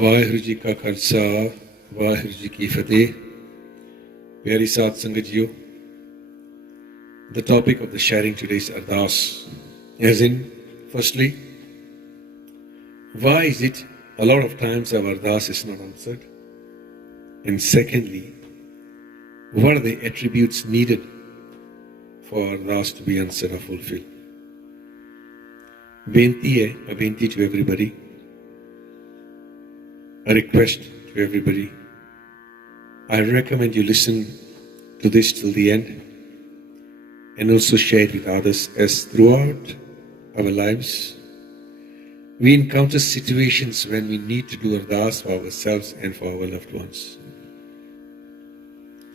ਵਾਹਿਗੁਰੂ ਜੀ ਕਾ ਖਾਲਸਾ ਵਾਹਿਗੁਰੂ ਜੀ ਕੀ ਫਤਿਹ ਪਿਆਰੀ ਸਾਧ ਸੰਗਤ JIO The topic of the sharing today is Ardaas, as in, firstly, why is it a lot of times our Ardaas is not answered? And secondly, what are the attributes needed for Ardaas to be answered or fulfilled? Benti hai, a benti to everybody, a request to everybody. I recommend you listen to this till the end and also share it with others, as throughout our lives we encounter situations when we need to do Ardaas for ourselves and for our loved ones.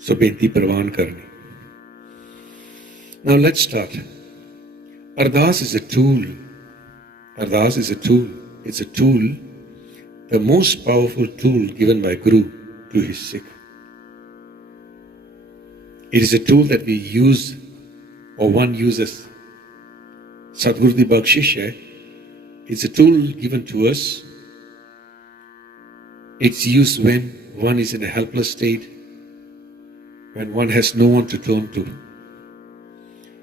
So benti parwan karni. Now let's start. Ardaas is a tool. Ardaas is a tool. It's a tool, the most powerful tool given by Guru to his Sikh. It is a tool that we use, or one uses. Sadguru di Bakshish hai. It's a tool given to us. It's used when one is in a helpless state, when one has no one to turn to.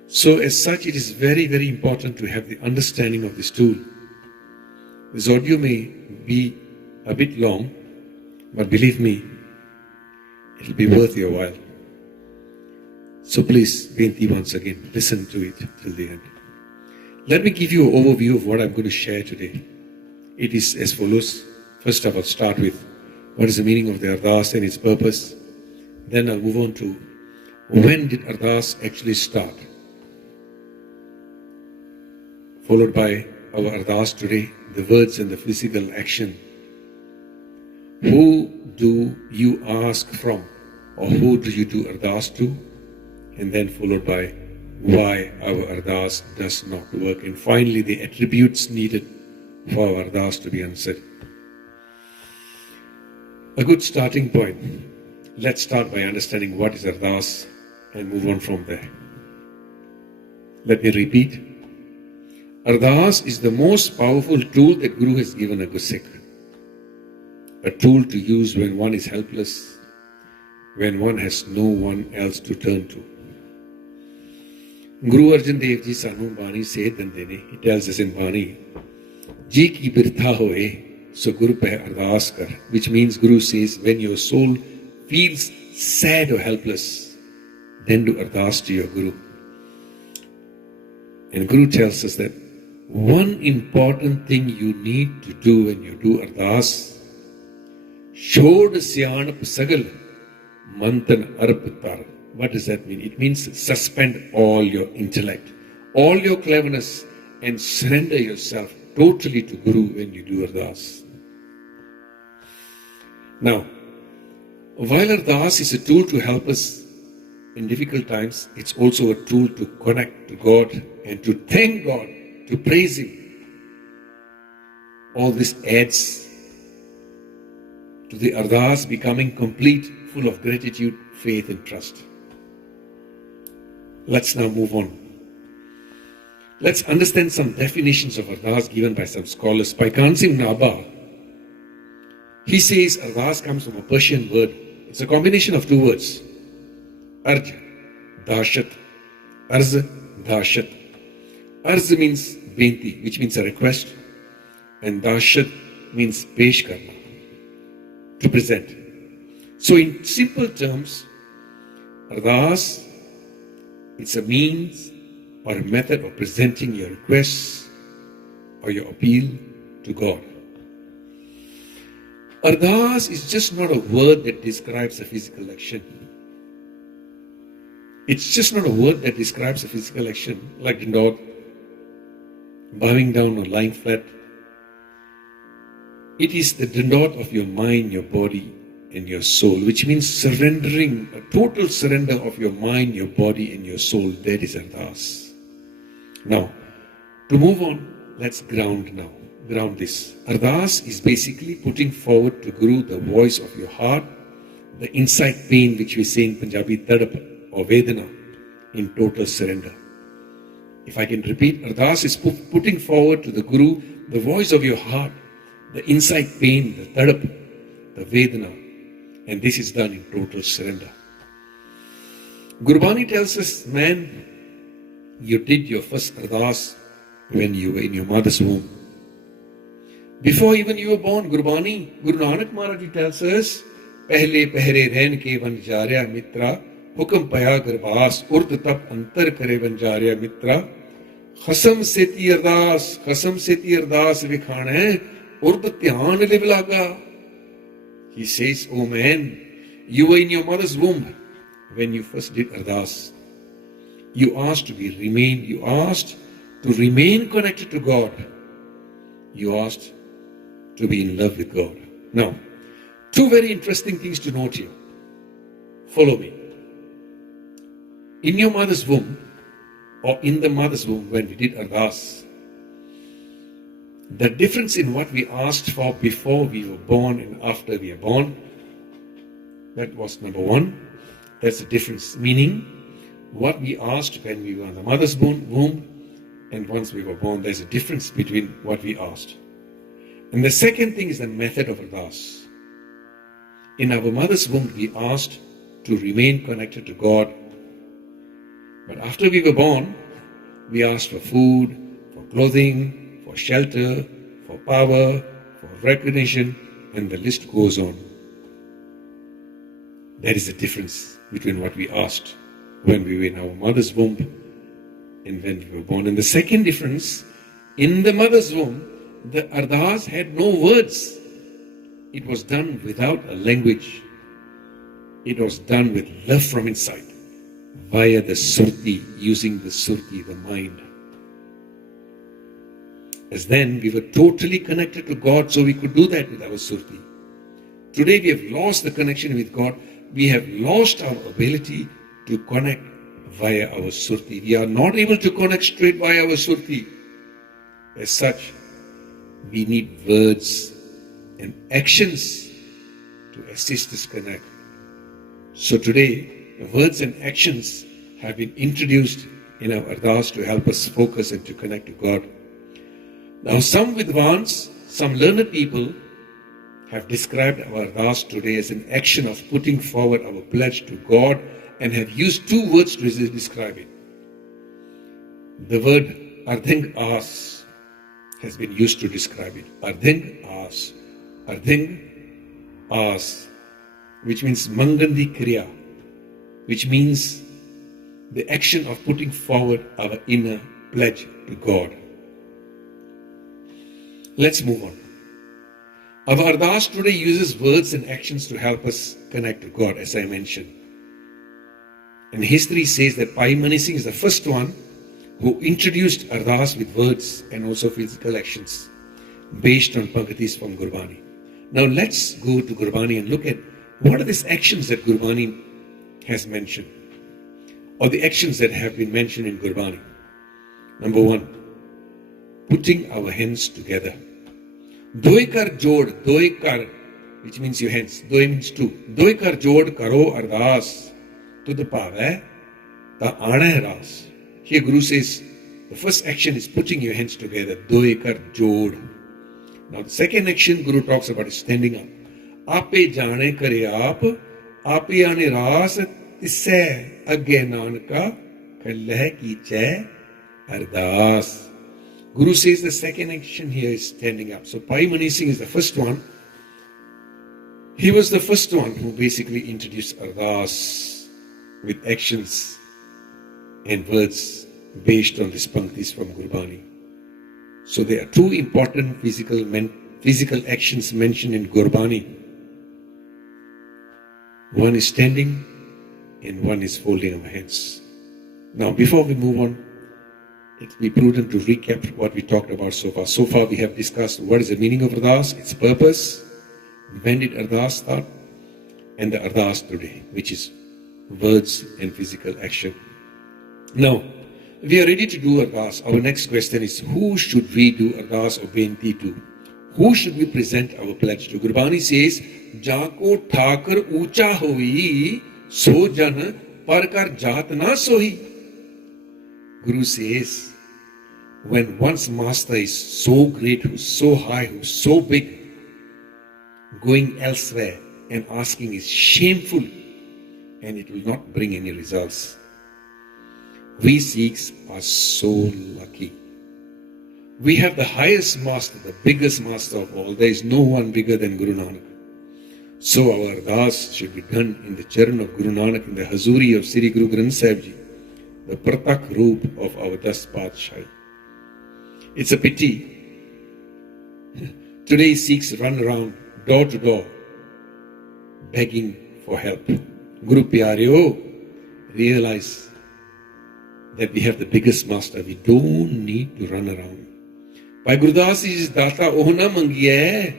So as such, it is very, very important to have the understanding of this tool. This audio may be a bit long, but believe me, it will be worth your while. So please, benti once again, listen to it till the end. Let me give you an overview of what I'm going to share today. It is as follows. First of all, start with what is the meaning of the Ardaas and its purpose. Then I'll move on to when did Ardaas actually start. Followed by our Ardaas today, the words and the physical action. Who do you ask from, or who do you do Ardaas to? And then followed by why our Ardaas does not work. And finally, the attributes needed for our Ardaas to be answered. A good starting point. Let's start by understanding what is Ardaas and move on from there. Let me repeat. Ardaas is the most powerful tool that Guru has given a Sikh. A tool to use when one is helpless, when one has no one else to turn to. Guru Arjan Dev Ji sanu Bani seh dande ne. He tells us in Bani, Ji ki birtha hoye, so Guru pe Ardaas kar. Which means Guru says, when your soul feels sad or helpless, then do Ardaas to your Guru. And Guru tells us that one important thing you need to do when you do Ardaas, Shod Syanap Sagal Mantan Arp Tar. What does that mean? It means suspend all your intellect, all your cleverness, and surrender yourself totally to Guru when you do Ardaas. Now, while Ardaas is a tool to help us in difficult times, it's also a tool to connect to God and to thank God, to praise Him. All this adds to the Ardaas becoming complete, full of gratitude, faith and trust. Let's now move on. Let's understand some definitions of Ardaas given by some scholars. By Kansim Naba, he says Ardaas comes from a Persian word. It's a combination of two words. Arj, Dashat. Arz, Dashat. Arz means benti, which means a request. And Dashat means pesh karna, to present. So in simple terms, Ardaas, it's a means or a method of presenting your requests or your appeal to God. Ardaas is just not a word that describes a physical action. It's just not a word that describes a physical action like Dhan, bowing down or lying flat. It is the Dhan of your mind, your body, and your soul, which means surrendering, a total surrender of your mind, your body, and your soul. That is Ardaas. Now, to move on, let's ground now. Ground this. Ardaas is basically putting forward to Guru the voice of your heart, the inside pain, which we say in Punjabi, tadap or vedana, in total surrender. If I can repeat, Ardaas is putting forward to the Guru the voice of your heart, the inside pain, the tadap, the vedana, and this is done in total surrender. Gurbani tells us, man, you did your first Ardaas when you were in your mother's womb. Before even you were born, Gurbani, Guru Nanak Maharaj tells us, Pehle pehre rehn ke vanjarya mitra, hukam paya garbhas, urd tap antar kare vanjarya mitra, khasam seti Ardaas vikhan hai, urd dhyan liv laga. He says, oh man, you were in your mother's womb when you first did Ardaas. You asked to remain connected to God. You asked to be in love with God. Now, two very interesting things to note here. Follow me. In your mother's womb, or in the mother's womb when we did Ardaas, the difference in what we asked for before we were born and after we are born, that was number one. That's the difference. Meaning, what we asked when we were in the mother's womb and once we were born, there's a difference between what we asked. And the second thing is the method of Ardaas. In our mother's womb, we asked to remain connected to God. But after we were born, we asked for food, for clothing, for shelter, for power, for recognition, and the list goes on. That is the difference between what we asked when we were in our mother's womb and when we were born. And the second difference, in the mother's womb, the Ardaas had no words. It was done without a language. It was done with love from inside, via the surti, using the surti, the mind. As then, we were totally connected to God, so we could do that with our surti. Today, we have lost the connection with God. We have lost our ability to connect via our surti. We are not able to connect straight via our surti. As such, we need words and actions to assist us connect. So today, the words and actions have been introduced in our Ardaas to help us focus and to connect to God. Now, some Vidvans, some learned people have described our Ardaas today as an action of putting forward our pledge to God and have used two words to describe it. The word Arghas has been used to describe it. Arghas, which means Mangandi Kriya, which means the action of putting forward our inner pledge to God. Let's move on. Our Ardaas today uses words and actions to help us connect to God, as I mentioned. And history says that Pai Mani Singh is the first one who introduced Ardaas with words and also physical actions based on Pankatis from Gurbani. Now let's go to Gurbani and look at what are these actions that Gurbani has mentioned, or the actions that have been mentioned in Gurbani. Number one, putting our hands together. Doi kar jod, doi kar, which means your hands. Doi means two. Doi kar jod karo Ardaas. Tud pave, ta aana ras. Here Guru says, the first action is putting your hands together. Doi kar jod. Now the second action Guru talks about is standing up. Ape jane kare aap, ape aane ras, tisse agge nanka, kallah kiche Ardaas. Guru says the second action here is standing up. So Pai Mani Singh is the first one. He was the first one who basically introduced Ardaas with actions and words based on these Panktis from Gurbani. So there are two important physical actions mentioned in Gurbani. One is standing and one is folding our hands. Now before we move on, it will be prudent to recap what we talked about so far. So far we have discussed what is the meaning of Ardaas, its purpose, when did Ardaas start, and the Ardaas today, which is words and physical action. Now, we are ready to do Ardaas. Our next question is, who should we do Ardaas or Benti to? Who should we present our pledge to? Gurbani says, Jako thakar ucha hoi, so jan parkar jat na sohi. Guru says, when one's master is so great, who's so high, who's so big, going elsewhere and asking is shameful, and it will not bring any results. We Sikhs are so lucky. We have the highest master, the biggest master of all. There is no one bigger than Guru Nanak. So our Ardaas should be done in the Charan of Guru Nanak, in the Hazuri of Sri Guru Granth Sahib Ji, the Pratak Roop of our Das Padshai. It's a pity. Today Sikhs run around door to door begging for help. Guru Pyareo, realize that we have the biggest master. We don't need to run around. Bhai Gurdas ji data oh na mangiye,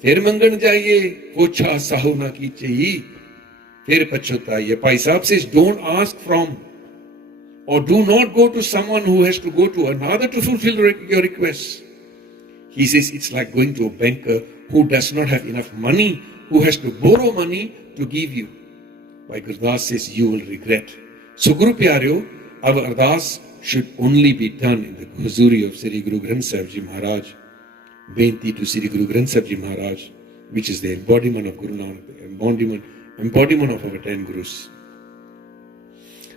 fir mangan jaiye, pocha saho na kiche, fir pachotaiye. Bhai Sahib says, don't ask from, or do not go to someone who has to go to another to fulfill your requests. He says it's like going to a banker who does not have enough money, who has to borrow money to give you. Bhai Gurdas says you will regret. So Guru Pyareo, our Ardaas should only be done in the Huzuri of Sri Guru Granth Sahib Ji Maharaj, Benti to Sri Guru Granth Sahib Ji Maharaj, which is the embodiment of Guru Nanak, the embodiment of our 10 Gurus.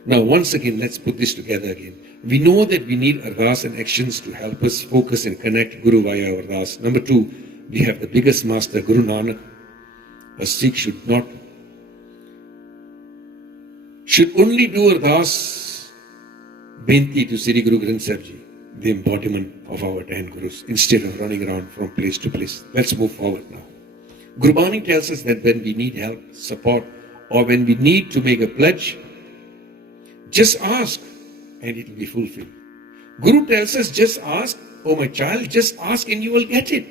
Now once again, let's put this together again. We know that we need Ardaas and actions to help us focus and connect Guru via our Ardaas. Number 2, we have the biggest master, Guru Nanak. A Sikh should only do Ardaas Benti to Sri Guru Granth Sahib Ji, the embodiment of our 10 Gurus, instead of running around from place to place. Let's move forward now. Gurbani tells us that when we need help, support, or when we need to make a pledge, just ask and it will be fulfilled. Guru tells us, just ask, oh my child, just ask and you will get it.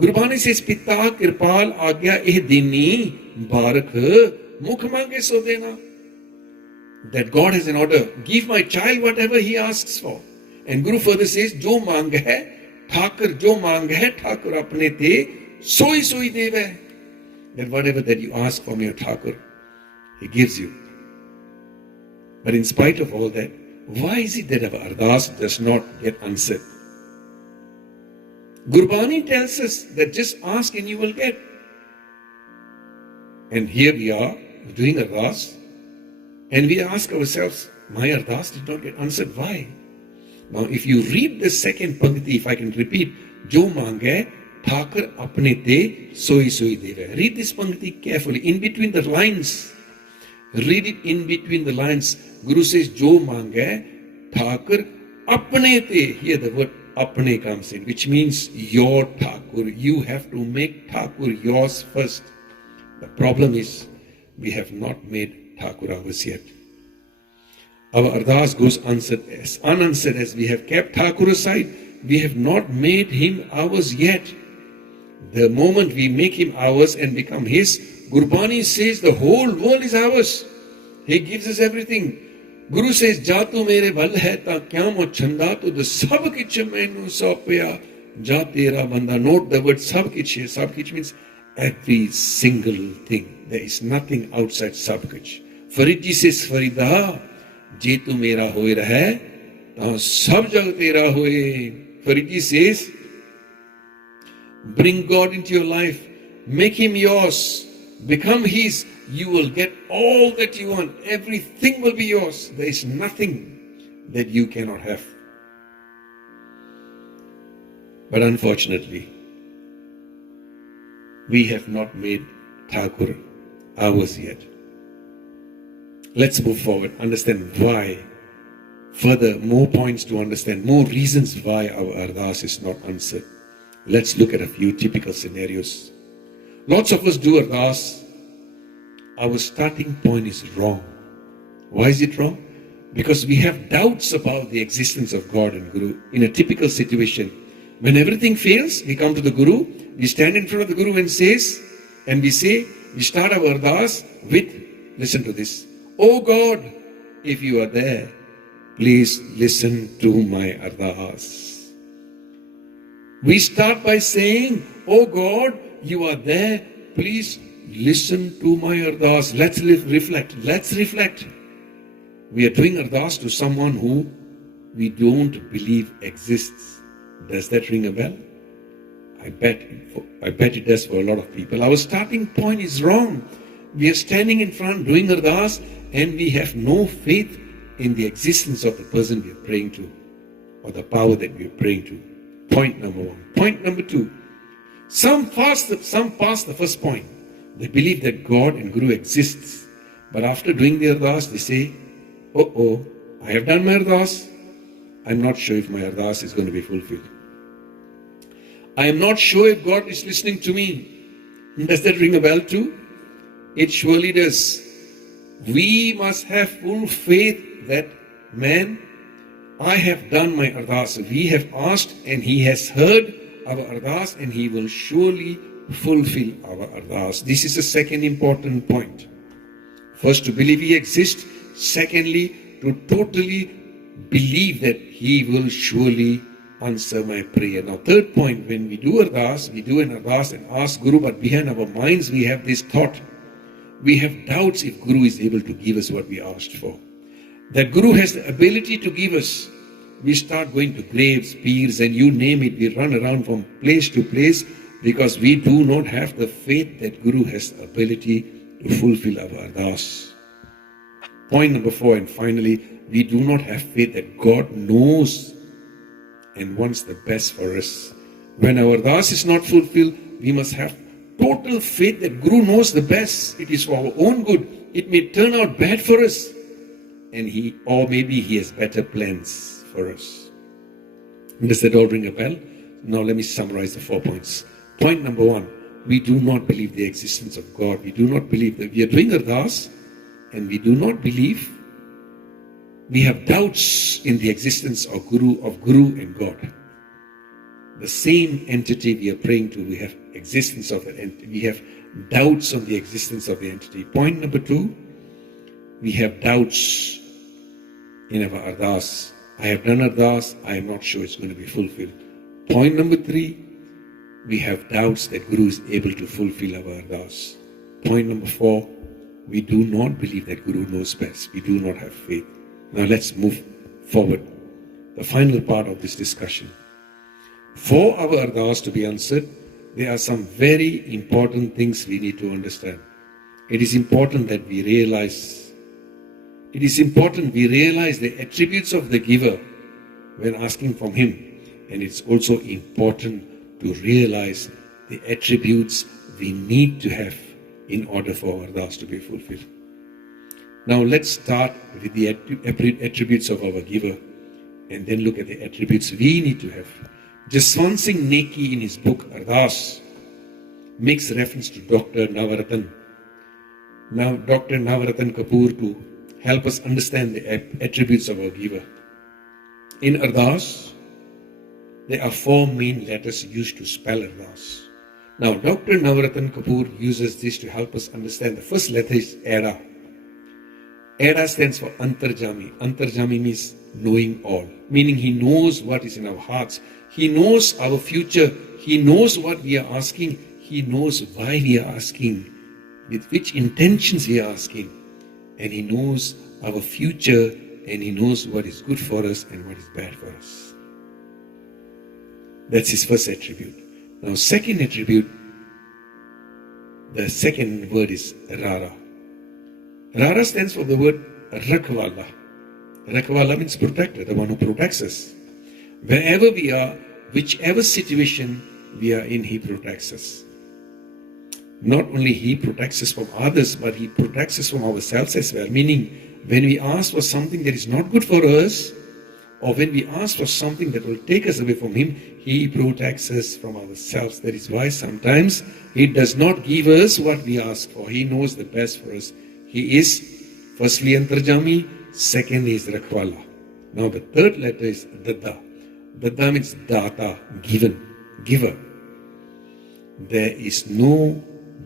Gurbani says, Pitta Kirpal Agya Eh Dini Barak Mukh Mange So Dena. That God has an order, give my child whatever he asks for. And Guru further says, Jo mang hai, Thakur, Jo mang hai, Thakur apne te, soi soi deve. That whatever that you ask from your Thakur, he gives you. But in spite of all that, why is it that our Ardaas does not get answered? Gurbani tells us that just ask and you will get. And here we are doing Ardaas, and we ask ourselves, my Ardaas did not get answered. Why? Now if you read the second pankti, if I can repeat, Jo mange Thakur apne te soi soi deve. Read this pankti carefully, in between the lines. Read it in between the lines. Guru says, Jo mange Thakur apne te. Here the word apne comes in, which means your Thakur. You have to make Thakur yours first. The problem is, we have not made Thakur ours yet. Our Ardaas goes unanswered as we have kept Thakur aside. We have not made him ours yet. The moment we make him ours and become his, Gurbani says the whole world is ours. He gives us everything. Guru says, Ja tu mere bal hai ta kya mo chanda tu the sab kich mainu saupya ja tera banda. Note the word sab kich here. Sab kich means every single thing. There is nothing outside sab kich. Farid ji says, Farida, je tu mera hoye rahe, ta sab jag tera hoye. Farid ji says, bring God into your life, make him yours, become his, you will get all that you want. Everything will be yours. There is nothing that you cannot have. But unfortunately, we have not made Thakur ours yet. Let's move forward, understand why. Further, more points to understand, more reasons why our Ardaas is not answered. Let's look at a few typical scenarios. Lots of us do Ardaas. Our starting point is wrong. Why is it wrong? Because we have doubts about the existence of God and Guru. In a typical situation, when everything fails, we come to the Guru, we stand in front of the Guru and we start our Ardaas with, listen to this, Oh God, if you are there, please listen to my Ardaas. We start by saying, Oh God, you are there, please listen to my Ardaas. Let's reflect. We are doing Ardaas to someone who we don't believe exists. Does that ring a bell? I bet it does for a lot of people. Our starting point is wrong. We are standing in front doing Ardaas and we have no faith in the existence of the person we are praying to or the power that we are praying to. Point number one. Point number two. Some pass the first point. They believe that God and Guru exists. But after doing the Ardaas, they say, I have done my Ardaas. I'm not sure if my Ardaas is going to be fulfilled. I am not sure if God is listening to me. Does that ring a bell too? It surely does. We must have full faith that, man, I have done my Ardaas. We have asked and He has heard our Ardaas and He will surely fulfill our Ardaas. This is the second important point. First, to believe He exists. Secondly, to totally believe that He will surely answer my prayer. Now, third point, when we do Ardaas, we do an Ardaas and ask Guru, but behind our minds we have this thought. We have doubts if Guru is able to give us what we asked for. That Guru has the ability to give us. We start going to graves, pirs, and you name it. We run around from place to place because we do not have the faith that Guru has the ability to fulfill our Ardaas. Point number 4, and finally, we do not have faith that God knows and wants the best for us. When our Ardaas is not fulfilled, we must have total faith that Guru knows the best. It is for our own good. It may turn out bad for us, and maybe He has better plans for us. Does that all ring a bell? Now let me summarize the 4 points. Point number 1, we do not believe the existence of God. We do not believe that we are doing Ardaas, and we do not believe. We have doubts in the existence of Guru and God. The same entity we are praying to, we have existence of it, we have doubts on the existence of the entity. Point number 2, we have doubts in our Ardaas. I have done Ardaas, I am not sure it's going to be fulfilled. Point number 3, we have doubts that Guru is able to fulfill our Ardaas. Point number 4, we do not believe that Guru knows best. We do not have faith. Now let's move forward. The final part of this discussion. For our Ardaas to be answered, there are some very important things we need to understand. It is important that we realize the attributes of the giver when asking from Him. And it's also important to realize the attributes we need to have in order for our Ardaas to be fulfilled. Now let's start with the attributes of our giver and then look at the attributes we need to have. Jaswant Singh Neki in his book Ardaas makes reference to Dr. Navaratan. Now Dr. Navaratan Kapoor to help us understand the attributes of our giver. In Ardaas, there are 4 main letters used to spell Ardaas. Now Dr. Navaratan Kapoor uses this to help us understand. The first letter is Ada. Ada stands for Antarjami. Antarjami means knowing all, meaning He knows what is in our hearts. He knows our future. He knows what we are asking. He knows why we are asking, with which intentions we are asking. And He knows our future, and He knows what is good for us and what is bad for us. That's His first attribute. Now, second attribute, the second word is Rara. Rara stands for the word Rakhwala. Rakhwala means protector, the one who protects us. Wherever we are, whichever situation we are in, He protects us. Not only He protects us from others, but He protects us from ourselves as well. Meaning, when we ask for something that is not good for us, or when we ask for something that will take us away from Him, He protects us from ourselves. That is why sometimes He does not give us what we ask for. He knows the best for us. He is firstly Antarjami, second is Rakhwala. Now the third letter is Dada. Dada means Data, giver. There is no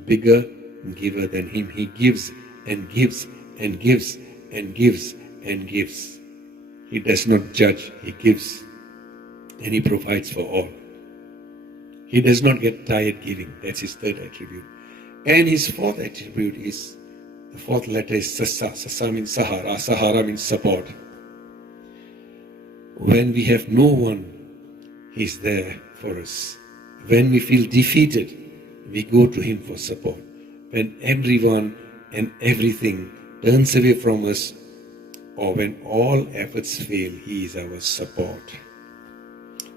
bigger giver than Him. He gives and gives and gives and gives and gives. He does not judge, He gives and He provides for all. He does not get tired giving. That's His third attribute. And His fourth attribute is, the fourth letter is Sasa. Sasa means Sahara. Sahara means support. When we have no one, He's there for us. When we feel defeated, we go to Him for support. When everyone and everything turns away from us, or when all efforts fail, He is our support.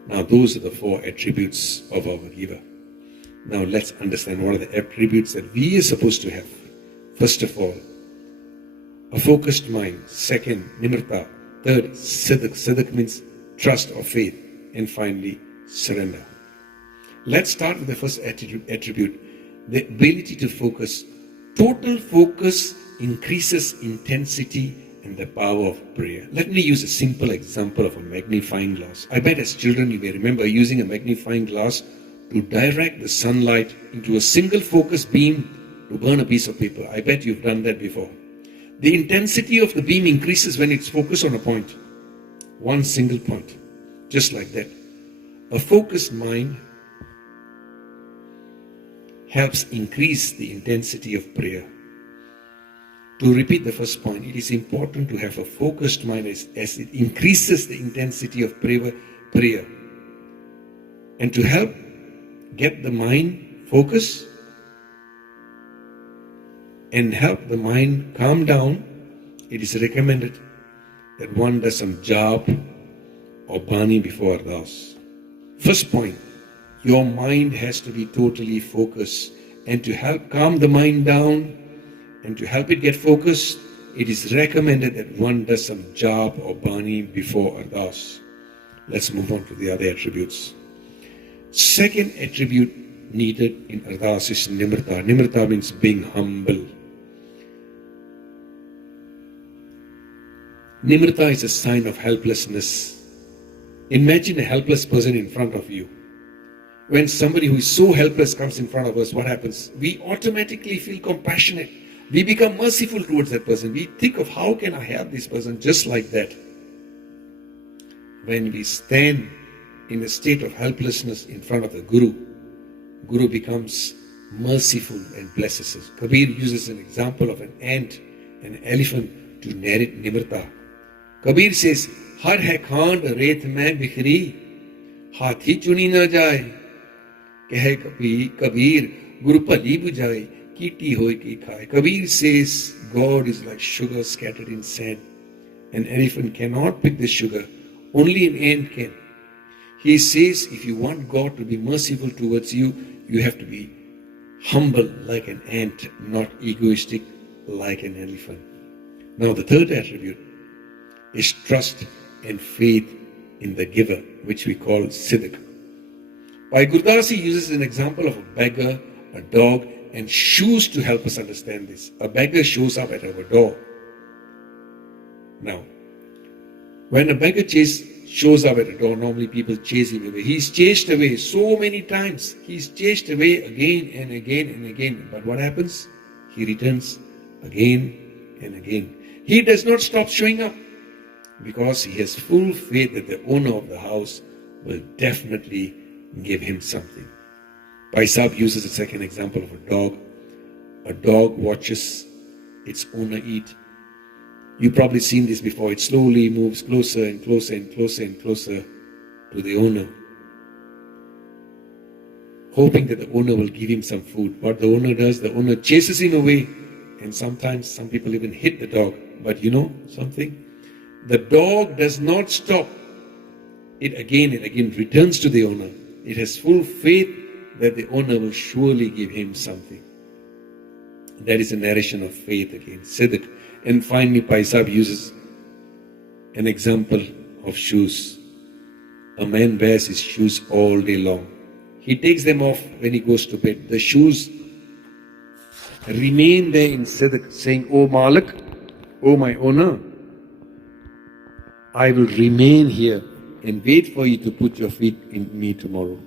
Now those are the 4 attributes of our giver. Now let's understand what are the attributes that we are supposed to have. First of all, a focused mind. Second, nimirta. Third, siddhak. Siddhak means trust or faith. And finally, surrender. Let's start with the first attribute, the ability to focus. Total focus increases intensity and the power of prayer. Let me use a simple example of a magnifying glass. I bet as children you may remember using a magnifying glass to direct the sunlight into a single focus beam to burn a piece of paper. I bet you've done that before. The intensity of the beam increases when it's focused on a point. One single point. Just like that. A focused mind helps increase the intensity of prayer. To repeat the first point, it is important to have a focused mind as it increases the intensity of prayer. And to help get the mind focused and help the mind calm down, it is recommended that one does some jap or bani before Ardaas. First point, your mind has to be totally focused. And to help calm the mind down and to help it get focused, it is recommended that one does some jap or bani before Ardaas. Let's move on to the other attributes. Second attribute needed in Ardaas is nimirta. Nimirta means being humble. Nimirta is a sign of helplessness. Imagine a helpless person in front of you. When somebody who is so helpless comes in front of us, what happens? We automatically feel compassionate. We become merciful towards that person. We think of how can I help this person just like that. When we stand in a state of helplessness in front of the Guru, Guru becomes merciful and blesses us. Kabir uses an example of an ant and an elephant to narrate nimirta. Kabir says, Har hai khand reth mein bikhri, hathi chuni na jaye. Kahe Kabir, Guru pali bujaye, kiti hoy ki khaye. Kabir says, God is like sugar scattered in sand. An elephant cannot pick the sugar, only an ant can. He says, if you want God to be merciful towards you, you have to be humble like an ant, not egoistic like an elephant. Now the third attribute is trust and faith in the giver, which we call siddhak. Bhai Gurdas uses an example of a beggar, a dog, and shoes to help us understand this. A beggar shows up at our door. Now, when a beggar shows up at a door, normally people chase him away. He's chased away so many times. He's chased away again and again and again. But what happens? He returns again and again. He does not stop showing up because he has full faith that the owner of the house will definitely give him something. Paisab uses a second example of a dog. A dog watches its owner eat. You've probably seen this before. It slowly moves closer and closer and closer and closer to the owner, hoping that the owner will give him some food. What the owner does, the owner chases him away, and sometimes some people even hit the dog. But you know something? The dog does not stop. It again and again returns to the owner. It has full faith that the owner will surely give him something. That is a narration of faith again, siddhak. And finally, Paisab uses an example of shoes. A man wears his shoes all day long. He takes them off when he goes to bed. The shoes remain there in siddhak, saying, "O Malik, O my owner, I will remain here and wait for you to put your feet in me tomorrow."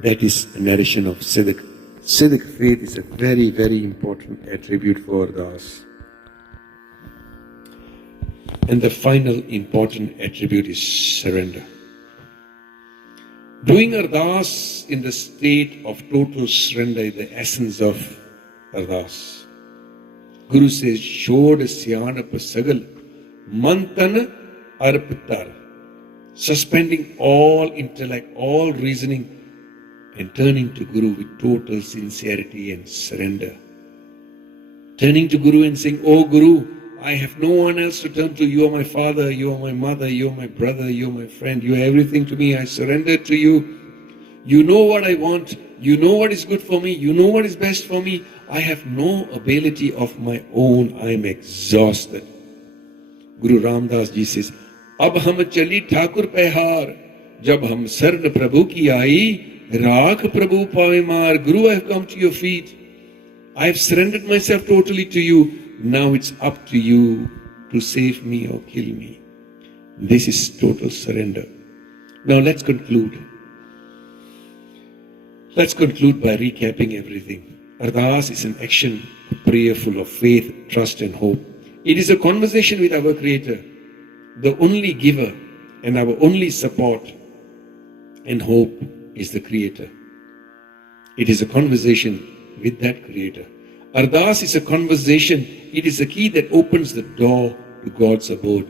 That is a narration of siddhak. Siddhak faith is a very, very important attribute for Ardaas. And the final important attribute is surrender. Doing Ardaas in the state of total surrender is the essence of Ardaas. Guru says, Shod Syanap Sagal Mantana Arpitar. Suspending all intellect, all reasoning, and turning to Guru with total sincerity and surrender. Turning to Guru and saying, "Oh Guru, I have no one else to turn to. You are my father, you are my mother, you are my brother, you are my friend. You are everything to me. I surrender to you. You know what I want. You know what is good for me. You know what is best for me. I have no ability of my own. I am exhausted." Guru Ramdas ji says, "Ab hum chali Thakur pehar, jab hum sarn Prabhu ki aayi, raakh Prabhu paave maar." Guru, I have come to your feet. I have surrendered myself totally to you. Now it's up to you to save me or kill me. This is total surrender. Now let's conclude. Let's conclude by recapping everything. Ardaas is an action, a prayer full of faith, trust and hope. It is a conversation with our Creator, the only giver and our only support and hope is the Creator. It is a conversation with that Creator. Ardaas is a conversation. It is a key that opens the door to God's abode.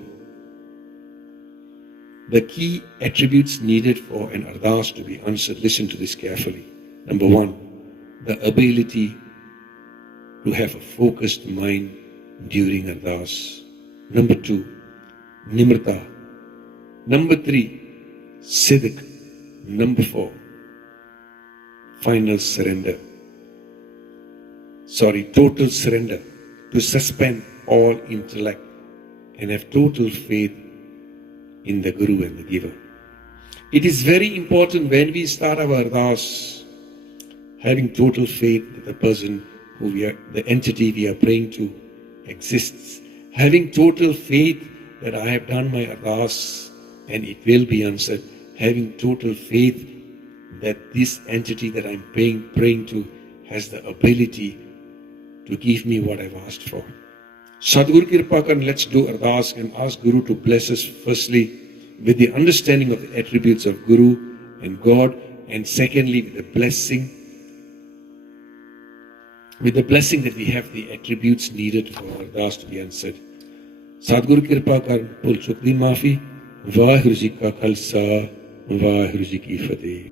The key attributes needed for an Ardaas to be answered. Listen to this carefully. Number one, the ability to have a focused mind during Ardaas. Number two, Nimrata. Number three, Sidq. Number four, final surrender. Total surrender. To suspend all intellect and have total faith in the Guru and the Giver. It is very important when we start our Ardaas, having total faith that the person who we are, the entity we are praying to exists. Having total faith that I have done my Ardaas and it will be answered. Having total faith that this entity that I'm praying to has the ability to give me what I've asked for. Sadhguru Kirpa Karan, let's do Ardaas and ask Guru to bless us firstly with the understanding of the attributes of Guru and God, and secondly with the blessing that we have the attributes needed for Ardaas to be answered. Sadhguru Kirpa Karan, Pul Chuk di Maafi, Vaheguru Ji Ka Khalsa, Vaheguru Ji Ki Fateh.